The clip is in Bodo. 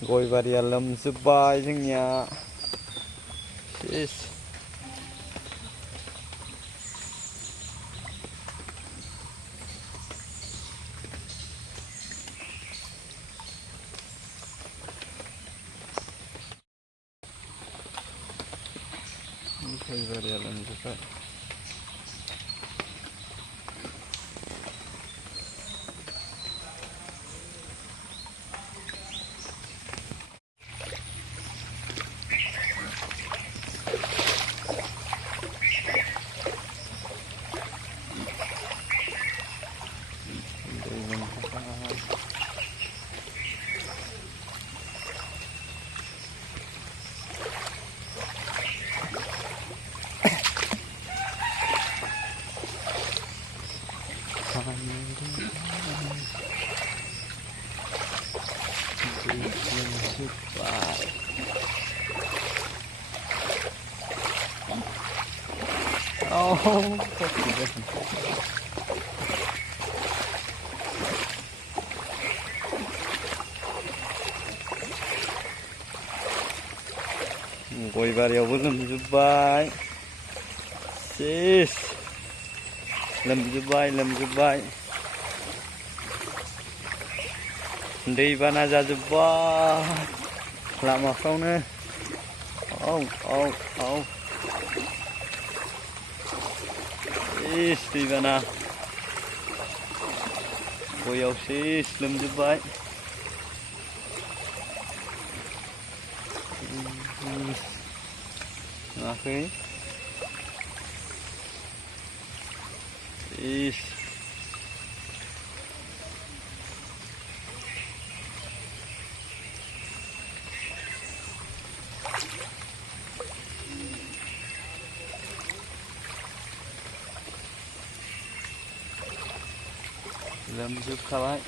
गय बारिया लोमजोब्बाय जोंनिया सेस। गय बारिया लोमजोब्बाय। Oh, goi baरियावबो लोमजोब्बाय सेस लोमजोब्बाय दैबाना जाजोब्बाय लामाफ्रावनो औ सेस दैबाना गयाव सेस लोमजोब्बाय नुवाखै सेस लोमजोबखाबाय।